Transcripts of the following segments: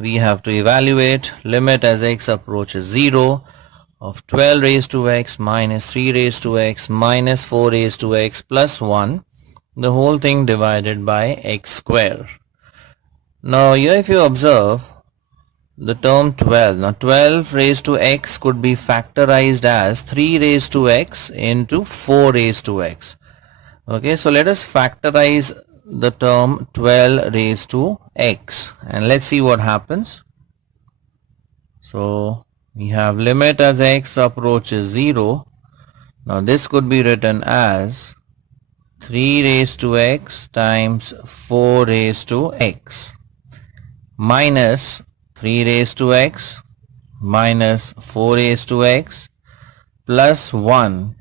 we have to evaluate limit as x approaches 0 of 12 raised to x minus 3 raised to x minus 4 raised to x plus 1, the whole thing divided by x square. Now here if you observe the term 12, now 12 raised to x could be factorized as 3 raised to x into 4 raised to x. Okay, so let us factorize the term 12 raised to x and let's see what happens. So we have limit as x approaches 0. Now this could be written as 3 raised to x times 4 raised to x minus 3 raised to x minus 4 raised to x plus 1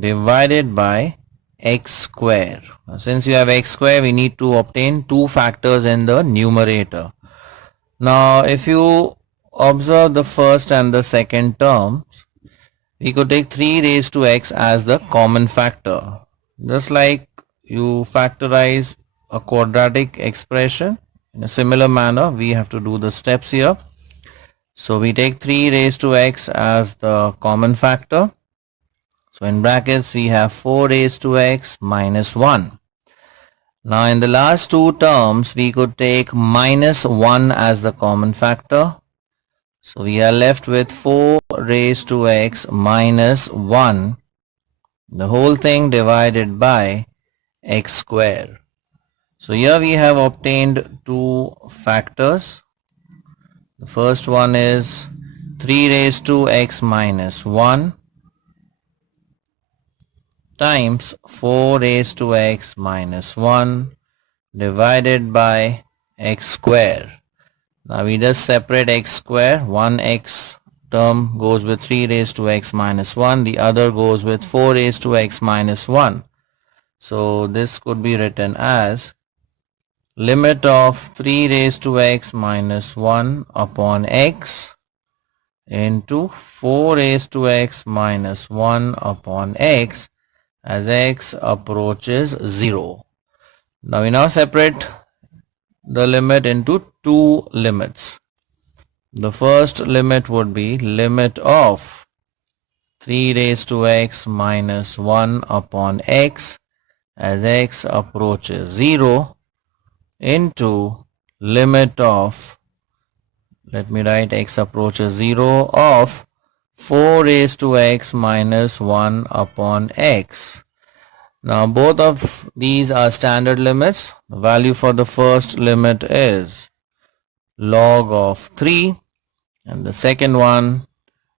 divided by x square. Now, since you have x square, we need to obtain two factors in the numerator. Now if you observe the first and the second terms, we could take 3 raised to x as the common factor. Just like you factorize a quadratic expression, in a similar manner we have to do the steps here. So we take 3 raised to x as the common factor. So in brackets we have 4 raised to x minus 1. Now in the last two terms we could take minus 1 as the common factor. So we are left with 4 raised to x minus 1, the whole thing divided by x square. So here we have obtained two factors. The first one is 3 raised to x minus 1 times 4 raised to x minus 1 divided by x square. Now we just separate x square. One x term goes with 3 raised to x minus 1, the other goes with 4 raised to x minus 1. So this could be written as limit of 3 raised to x minus 1 upon x into 4 raised to x minus 1 upon x as x approaches 0. Now we now separate the limit into two limits. The first limit would be limit of 3 raised to x minus 1 upon x as x approaches 0 into limit of, let me write x approaches 0 of 4 raised to x minus 1 upon x. Now both of these are standard limits. The value for the first limit is log of 3 and the second one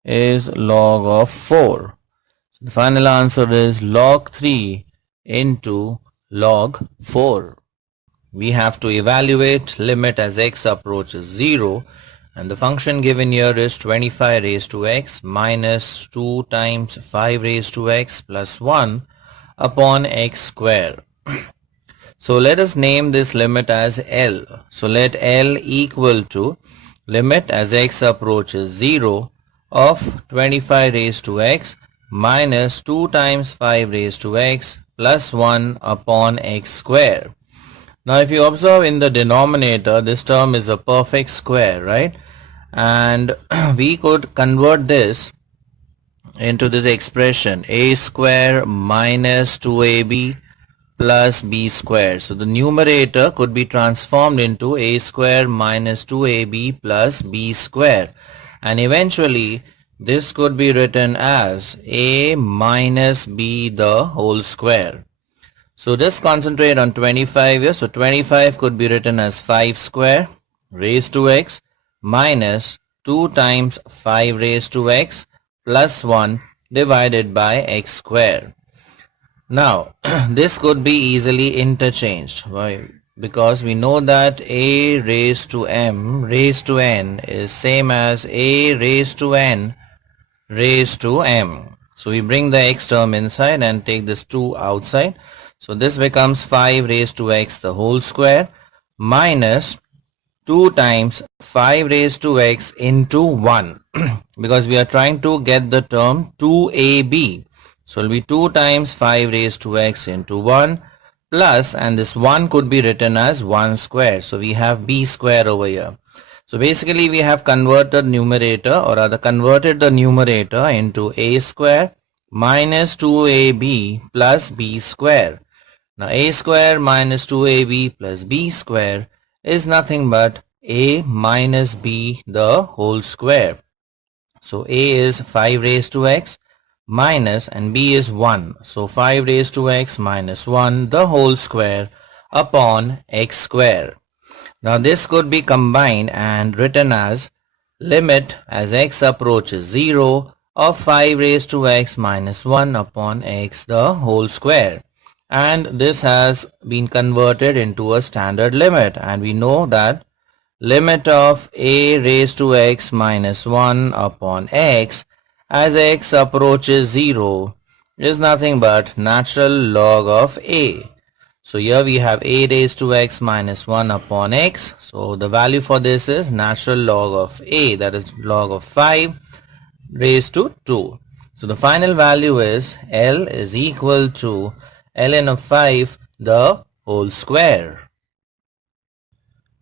is log of 4. So the final answer is log 3 into log 4. We have to evaluate limit as x approaches 0 and the function given here is 25 raised to x minus 2 times 5 raised to x plus 1 upon x square. So let us name this limit as L. So let L equal to limit as x approaches 0 of 25 raised to x minus 2 times 5 raised to x plus 1 upon x square. Now if you observe in the denominator, this term is a perfect square, right? And we could convert this into this expression a square minus 2ab plus b square. So the numerator could be transformed into a square minus 2ab plus b square, and eventually this could be written as a minus b the whole square. So just concentrate on 25 here. So 25 could be written as 5 square raised to x minus 2 times 5 raised to x plus 1 divided by x square. Now this could be easily interchanged. Why? Because we know that a raised to m raised to n is same as a raised to n raised to m. So we bring the x term inside and take this 2 outside. So this becomes 5 raised to x the whole square minus 2 times 5 raised to x into 1 because we are trying to get the term 2ab. So it will be 2 times 5 raised to x into 1 plus, and this 1 could be written as 1 square. So we have b square over here. So basically we have converted numerator, or rather converted the numerator into a square minus 2ab plus b square. Now a square minus 2ab plus b square is nothing but a minus b the whole square. So a is 5 raised to x minus, and b is 1. So 5 raised to x minus 1 the whole square upon x square. Now this could be combined and written as limit as x approaches 0 of 5 raised to x minus 1 upon x the whole square. And this has been converted into a standard limit, and we know that limit of a raised to x minus 1 upon x as x approaches 0 is nothing but natural log of a. So here we have a raised to x minus 1 upon x. So the value for this is natural log of a, that is log of 5 raised to 2. So the final value is L is equal to ln of 5 the whole square.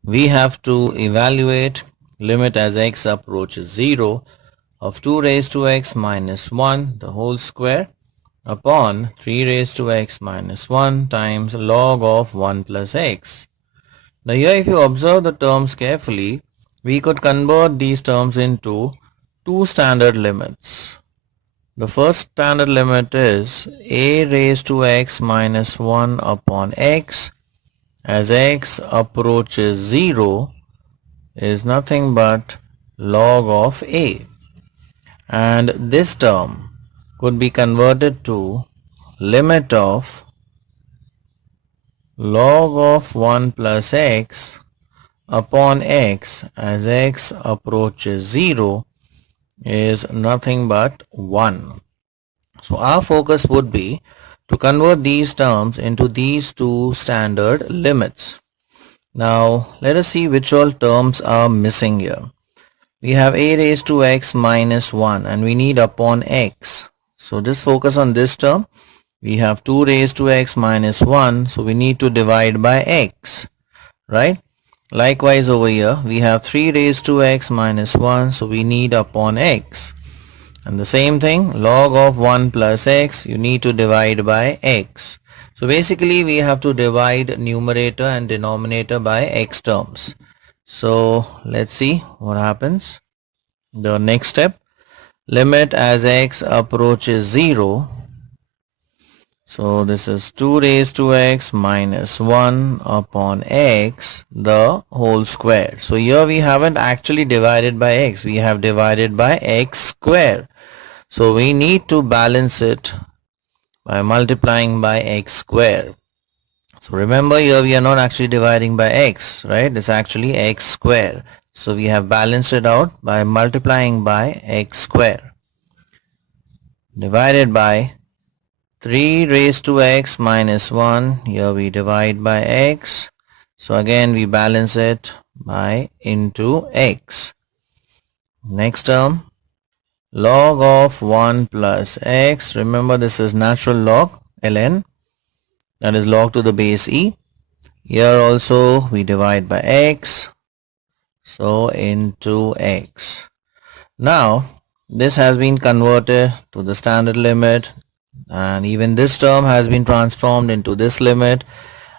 We have to evaluate limit as x approaches 0 of 2 raised to x minus 1 the whole square upon 3 raised to x minus 1 times log of 1 plus x. Now here if you observe the terms carefully, we could convert these terms into two standard limits. The first standard limit is a raised to x minus 1 upon x as x approaches 0 is nothing but log of a, and this term could be converted to limit of log of 1 plus x upon x as x approaches 0 is nothing but 1. So our focus would be to convert these terms into these two standard limits. Now let us see which all terms are missing here. We have a raised to x minus 1 and we need upon x. So just focus on this term. We have 2 raised to x minus 1, so we need to divide by x, right? Likewise over here we have 3 raised to x minus 1, so we need upon x. And the same thing, log of 1 plus x, you need to divide by x. So basically we have to divide numerator and denominator by x terms. So let's see what happens. The next step, limit as x approaches 0. So this is 2 raised to x minus 1 upon x the whole square. So here we haven't actually divided by x, we have divided by x square. So we need to balance it by multiplying by x square. So remember here we are not actually dividing by x, right? It's actually x square. So we have balanced it out by multiplying by x square divided by 3 raised to x minus 1. Here we divide by x. So again we balance it by into x. Next term, log of 1 plus x. Remember this is natural log ln, that is log to the base e. Here also we divide by x, so into x. Now this has been converted to the standard limit, and even this term has been transformed into this limit,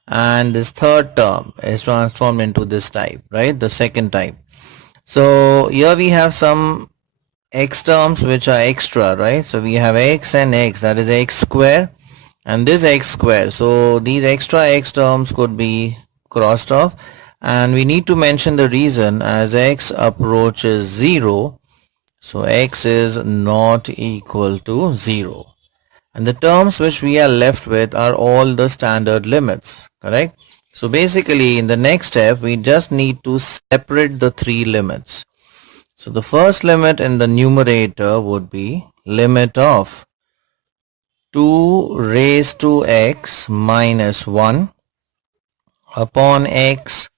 and this third term is transformed into this type, right, the second type. So here we have some x terms which are extra, right? So we have x and x, that is x square and this x square. So these extra x terms could be crossed off, and we need to mention the reason as x approaches 0. So x is not equal to 0. And the terms which we are left with are all the standard limits, correct? So basically in the next step we just need to separate the three limits. So the first limit in the numerator would be limit of 2 raised to x minus 1 upon x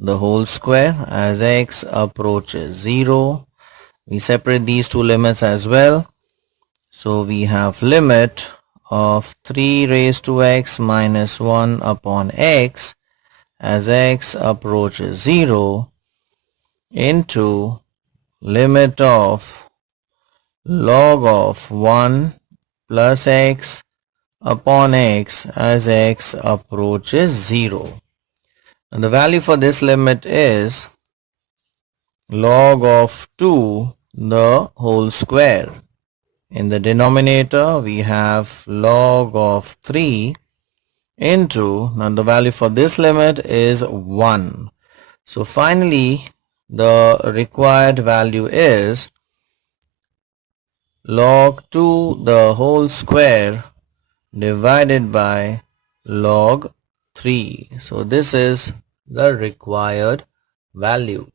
the whole square as x approaches 0. We separate these two limits as well. So we have limit of 3 raised to x minus 1 upon x as x approaches 0 into limit of log of 1 plus x upon x as x approaches 0. And the value for this limit is log of 2 the whole square. In the denominator we have log of 3 into, now the value for this limit is 1. So finally the required value is log 2 the whole square divided by log 3. So this is the required value.